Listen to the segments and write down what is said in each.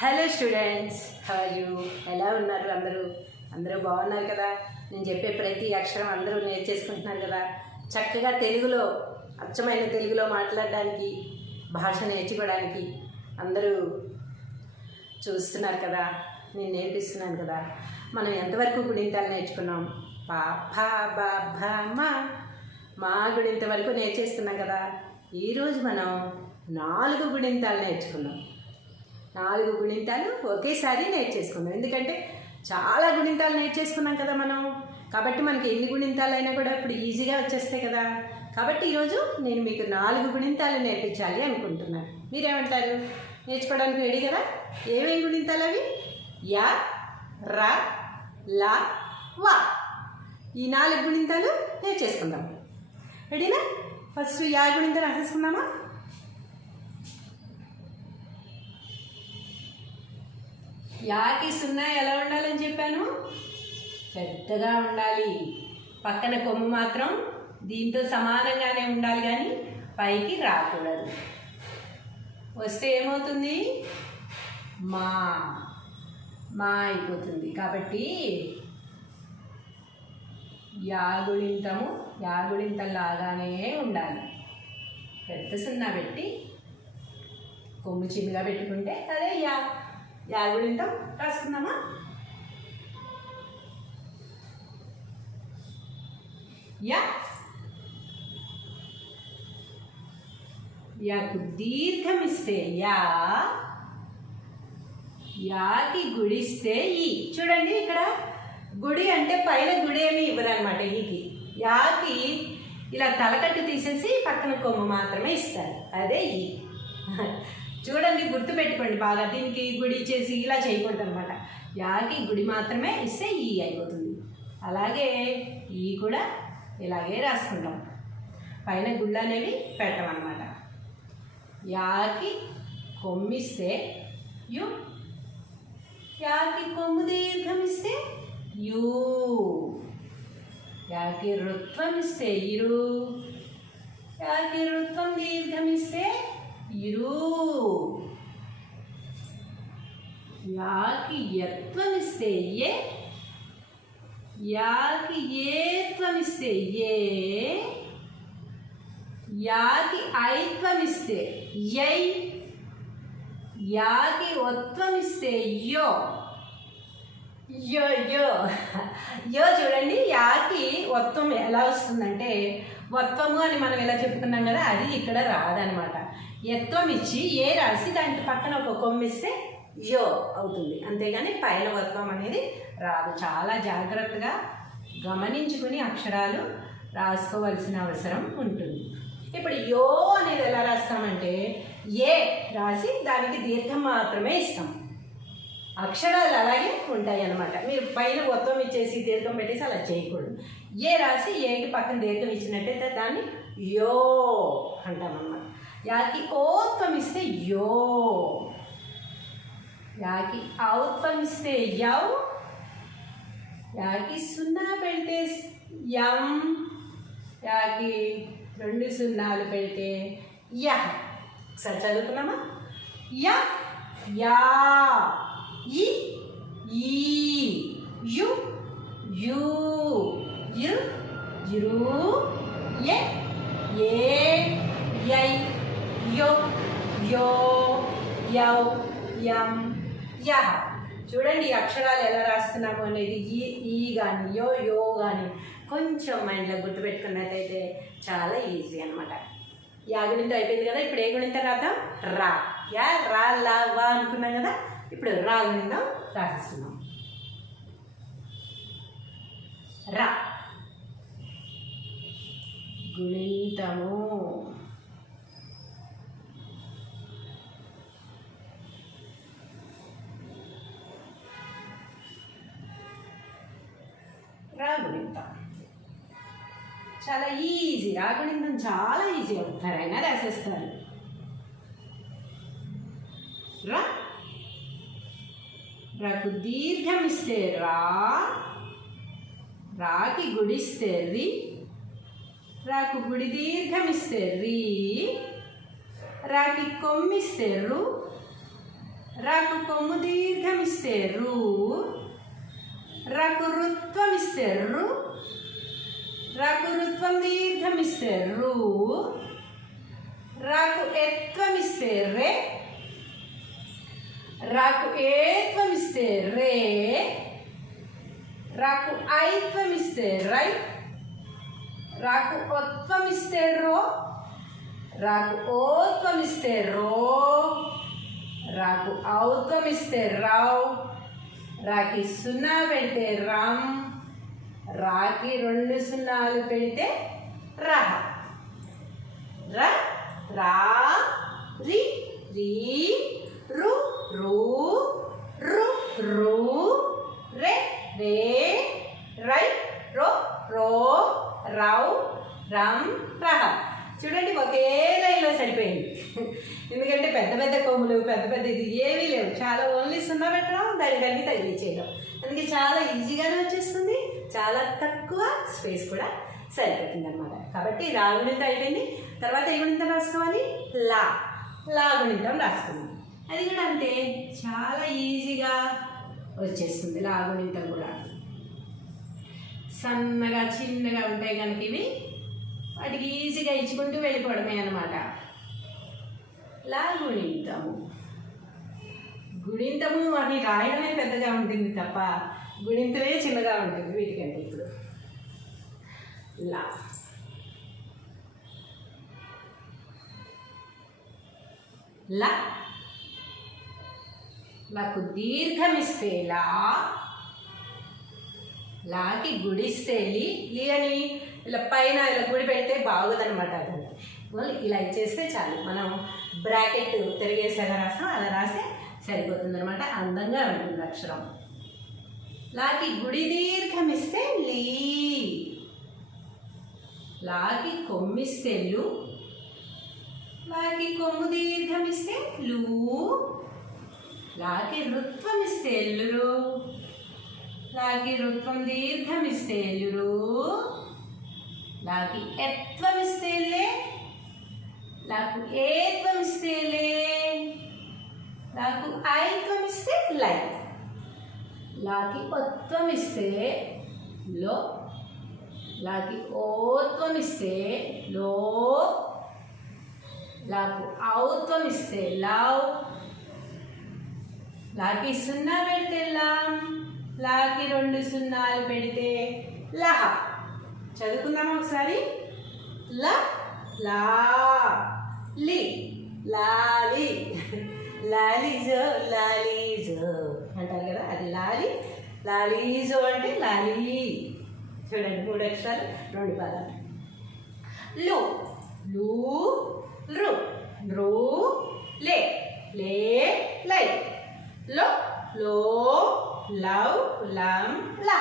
Hello students how ఎలా ఉన్నారు అందరూ? అందరూ బాగున్నారు కదా? నేను చెప్పే ప్రతి అక్షరం అందరూ నేర్చేసుకుంటున్నారు కదా? చక్కగా తెలుగులో అచ్చమైన తెలుగులో మాట్లాడడానికి భాష నేర్చుకోవడానికి అందరూ చూస్తున్నారు కదా? నేను నేర్పిస్తున్నాను కదా? మనం ఎంతవరకు గుణింతాలు నేర్చుకున్నాం? పా భా బా భా మా. మా గుణింత వరకు నేర్చేస్తున్నాం కదా? ఈరోజు మనం నాలుగు గుణింతాలు నేర్చుకున్నాం. నాలుగు గుణింతాలు ఒకేసారి నేర్చేసుకుందాం. ఎందుకంటే చాలా గుణింతాలు నేర్చేసుకున్నాం కదా మనం. కాబట్టి మనకి ఎన్ని గుణింతాలు అయినా కూడా ఇప్పుడు ఈజీగా వచ్చేస్తాయి కదా. కాబట్టి ఈరోజు నేను మీకు నాలుగు గుణింతాలు నేర్పించాలి అనుకుంటున్నాను. మీరేమంటారు? నేర్చుకోవడానికి రెడీ కదా? ఏమేమి గుణింతాలు అవి? యా రా లా వా. ఈ నాలుగు గుణింతాలు నేర్చేసుకుందాం. రెడీనా ఫస్ట్ యా గుణింతాలు రాసేసుకుందామా? యాకి సున్నా ఎలా ఉండాలని చెప్పాను? పెద్దగా ఉండాలి. పక్కన కొమ్ము మాత్రం దీంతో సమానంగానే ఉండాలి కానీ పైకి రాకూడదు. వస్తే ఏమవుతుంది? మా మా అయిపోతుంది. కాబట్టి యాగుళింతము యాగుడింత లాగానే ఉండాలి. పెద్ద సున్నా పెట్టి కొమ్ము చిన్నగా పెట్టుకుంటే అదే యా యాగుళింతం రాసుకుందామా? యా. యాకు దీర్ఘం ఇస్తే యా యాకి గుడిస్తే ఈ. చూడండి ఇక్కడ. గుడి అంటే పైన గుడి ఏమి ఇవ్వరనమాట ఈకి. యాకి ఇలా తలకట్టు తీసేసి పక్కన కొమ్మ మాత్రమే ఇస్తారు. అదే ఈ. చూడండి గుర్తు పెట్టుకోండి బాగా. దీనికి గుడి చేసి ఇలా చేయకూడదు అనమాట యాకి గుడి మాత్రమే ఇస్తే ఈ అయిపోతుంది. అలాగే ఈ కూడా ఇలాగే రాసుకుంటాం. పైన గుళ్ళు అనేవి పెట్టమన్నమాట. యాకి కొమ్మిస్తే యు. యాకి కొమ్ము దీర్ఘం ఇస్తే యూ. యాకి రుత్వం ఇస్తే ఇరు. యాకి రుత్వం దీర్ఘం ఇస్తే ఇరు యాకి యత్వం ఇస్తే ఏ యాకి ఏత్వం ఇస్తే ఏ యాకి ఐత్వం ఇస్తే యో యో. యో చూడండి యాకి వత్వం ఎలా వస్తుందంటే వత్వము అని మనం ఎలా చెప్పుకున్నాం కదా అది ఇక్కడ రాదనమాట. ఎత్వం ఇచ్చి ఏ రాసి దానికి పక్కన ఒక కొమ్మిస్తే యో అవుతుంది. అంతేగాని పైన ఒత్వం అనేది రాదు. చాలా జాగ్రత్తగా గమనించుకుని అక్షరాలు రాసుకోవాల్సిన అవసరం ఉంటుంది. ఇప్పుడు యో అనేది ఎలా రాస్తామంటే ఏ రాసి దానికి దీర్ఘం మాత్రమే ఇస్తాం. అక్షరాలు అలాగే ఉంటాయి అన్నమాట మీరు పైన మొత్తం ఇచ్చేసి దీర్ఘం పెట్టేసి అలా చేయకూడదు. ఏ రాసి ఏకి పక్కన దీర్ఘం ఇచ్చినట్టయితే దాన్ని యో అంటామన్నమాట. యాకి ఓత్వం ఇస్తే యో. యాకి ఔత్వం ఇస్తే యౌ. యాకి సున్నా పెడితే యం. యాకి రెండు సున్నాలు పెడితే యహ్. ఒకసారి చదువుకున్నామా? య యా. ఈ ఈ యు యు యు యురు ఏ ఏ యై యో యో యౌ యం యహ చూడండి ఈ అక్షరాలు ఎలా రాస్తున్నాము అనేది. ఈ ఈ కానీ యో యో కానీ కొంచెం మైండ్లో గుర్తుపెట్టుకున్నట్టయితే చాలా ఈజీ అనమాట యా అయిపోయింది కదా ఇప్పుడు ఏ గుణింతం రాద్దాం? రా. యా రా లా వా అనుకున్నాం కదా? ఇప్పుడు రా గుణింతం రాసిస్తున్నాం. రా. గుణింతము. రాగుణింతం చాలా ఈజీ రాగుణింతం చాలా ఈజీ. ఎవరైనా రాసేస్తారు. రా. రాకు దీర్ఘమిస్తే రా రాకి గుడిస్తే రి రాకు గుడి దీర్ఘమిస్తే రీ రాకి కొమ్మిస్తే రు రాకు కొమ్ము దీర్ఘమిస్తే రు రాకు రుత్వమిస్తే రు రాకు రుత్వం దీర్ఘమిస్తే రు రాకు ఎత్వమిస్తే రే రాకు ఏత్వం ఇస్తే రే రాకు ఐత్వం ఇస్తే రై రాకు ఒత్వం ఇస్తే రో రాకు ఓత్వం ఇస్తే రో రాకు ఔత్వం ఇస్తే రావ్ రాకి సున్నా పెడితే రామ్ రాకి రెండు సున్నాలు పెడితే రహ ర రా రి రీ రు రు రు రు రే రే రై రో రో రౌ రమ్ రహ. చూడండి ఒకే లైన్లో సరిపోయింది. ఎందుకంటే పెద్ద పెద్ద కొమ్ములు పెద్ద పెద్ద ఇది ఏమీ లేవు. చాలా ఓన్లీ సున్నా పెట్టడం దానికి అన్ని తగిలించేయడం అందుకే చాలా ఈజీగానే వచ్చేస్తుంది. చాలా తక్కువ స్పేస్ కూడా సరిపోతుంది అనమాట కాబట్టి రాగుణితం అయిపోయింది. తర్వాత ఏ గుణితం రాసుకోవాలి? లా. లా గుణితం రాసుకున్నాం అది కూడా అంతే. చాలా ఈజీగా వచ్చేస్తుంది లాగునింత కూడా. సన్నగా చిన్నగా ఉంటాయి కనుక ఇవి. వాటికి ఈజీగా ఇచ్చుకుంటూ వెళ్ళిపోవడమే అనమాట లా గుణింతము గుణింతము అని రాయడమే పెద్దగా ఉంటుంది తప్ప గుణింతమే చిన్నగా ఉంటుంది వీటికంటే ఇప్పుడు. లా లా. లకు దీర్ఘమిస్తే లా లాకి గుడిస్తే లీ లీ అని ఇలా పైన ఇలా గుడి పెడితే బాగోదనమాట అది. ఇలా ఇచ్చేస్తే చాలు. మనం బ్రాకెట్ తిరిగేసేలా రాస్తాం అలా రాస్తే సరిపోతుంది అనమాట అందంగా ఉంటుంది అక్షరం. లాకి గుడి దీర్ఘం ఇస్తే లీ. లాకి కొమ్మిస్తే లు. లాకి కొమ్ము దీర్ఘమిస్తే లూ. లాకి రుత్వం ఇస్తే ఎల్లురు. లాకి రుత్వం దీర్ఘం ఇస్తే ఎల్లురు. లాకి ఎత్వం ఇస్తే లాకు నాకు ఏత్వం ఇస్తే లే ఐత్వం ఇస్తే లై. లాకి ఒత్వం ఇస్తే లో. లాకి ఓత్వం ఇస్తే లో. లాకు ఔత్వం ఇస్తే లావ్. లాకి సున్నా పెడితే లాం లాకి రెండు సున్నాలు పెడితే లహ చదువుకుందామా ఒకసారి? ల లా లి. లాలి లాలిజో లాలిజో అంటారు కదా అది లాలి లాలీజో అంటే లాలి చూడండి మూడు అక్షరాలు రెండు పదాలు. లు లు రు రు లే లే లై. లో లో లవ్ లం లా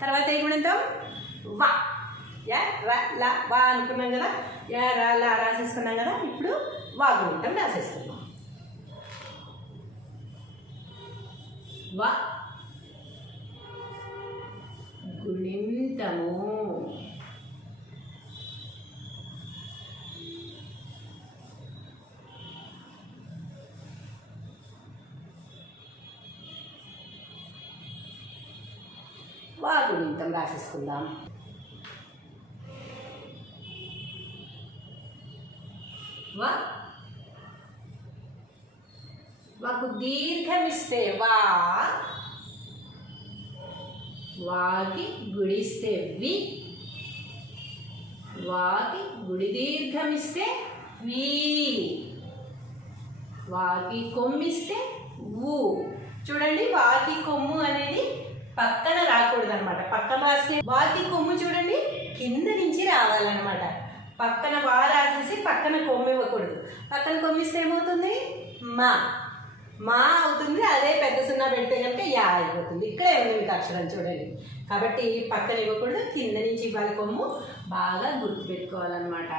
తర్వాత ఏ గుణితం? వా. యా రా లా వా అనుకున్నాం కదా? యా రా లా రాసేసుకున్నాం కదా? ఇప్పుడు వా గుణితం రాసేసుకున్నాం వా. గుణింతము. వా రాసేసుకుందాం. వా. వాకు దీర్ఘమిస్తే వా. వాకి గుడిస్తే వి. వాకి గుడి దీర్ఘమిస్తే వి. వాకి కొమ్మిస్తే ఊ చూడండి వాకి కొమ్ము అనేది పక్కన రాకూడదు అనమాట పక్కన రాస్తే వాతి కొమ్ము చూడండి కింద నుంచి రావాలన్నమాట. పక్కన వా రాసేసి పక్కన కొమ్ము ఇవ్వకూడదు. పక్కన కొమ్మిస్తే ఏమవుతుంది? మా. మా అవుతుంది అదే పెద్ద సున్నా పెడితే కనుక యా అయిపోతుంది. ఇక్కడ ఉంది మీకు అక్షరం చూడండి. కాబట్టి పక్కన ఇవ్వకూడదు కింద నుంచి ఇవ్వాలి కొమ్ము. బాగా గుర్తుపెట్టుకోవాలన్నమాట.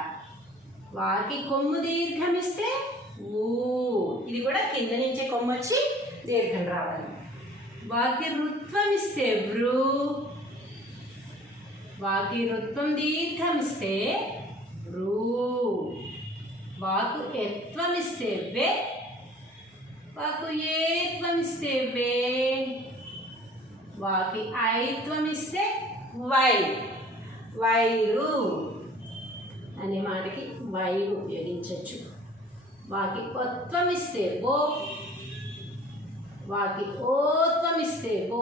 వాకి కొమ్ము దీర్ఘమిస్తే ఊ. ఇది కూడా కింద నుంచే కొమ్ము వచ్చి దీర్ఘం రావాలి. వాకి రుత్వం ఇస్తే వృ వాకి రుత్వం దీర్ఘం ఇస్తే వాకు ఎత్వం ఇస్తే వే. వాకు ఏత్వం ఇస్తే వే. వాకి ఐత్వం ఇస్తే వై. వైరు అనే మాటకి వై ఉపయోగించవచ్చు. వాకి కొత్వం ఇస్తే ఓ వాకి ఓత్వమిస్తే ఓ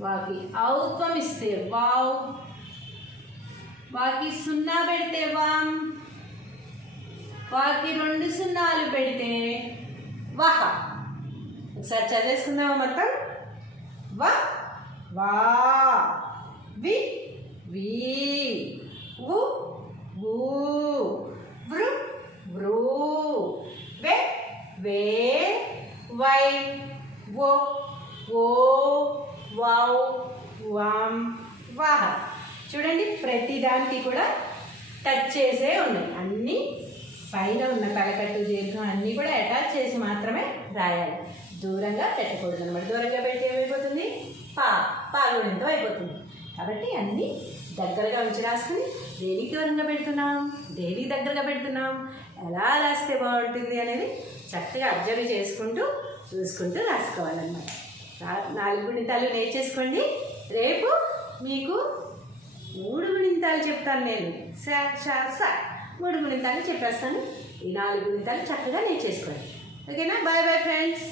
వాకి ఔత్వమిస్తే వావ్ వాకి సున్నా పెడితే వామ్ వాకి రెండు సున్నాలు పెడితే వహ. ఒకసారి చదివేసుకుందామా మొత్తం? వ వా వి వి ఉ ఊ వృ వృ వే వే వై ఓ ఓ వౌ వాం వాహ. చూడండి ప్రతి దానికి కూడా టచ్ చేసే ఉన్నాయి. అన్నీ పైన ఉన్న తలకట్టు దీర్ఘం అన్నీ కూడా అటాచ్ చేసి మాత్రమే రాయాలి. దూరంగా పెట్టకూడదు అనమాట దూరంగా పెట్టి ఏమైపోతుంది? పా పాగుడంతో అయిపోతుంది. కాబట్టి అన్నీ దగ్గరగా ఉంచి రాసుకుని దేనికి దూరంగా పెడుతున్నాం? దేనికి దగ్గరగా పెడుతున్నాం? ఎలా రాస్తే బాగుంటుంది అనేది చక్కగా అబ్జర్వ్ చేసుకుంటూ చూసుకుంటూ రాసుకోవాలన్నమాట నాలుగు గుణితాలు నేర్చేసుకోండి. రేపు మీకు మూడు గుణింతాలు చెప్తాను నేను. స ష స. మూడు గుణింతాలు చెప్పేస్తాను. ఈ నాలుగు గుణింతాలు చక్కగా నేర్చేసుకోండి. ఓకేనా? Bye bye friends.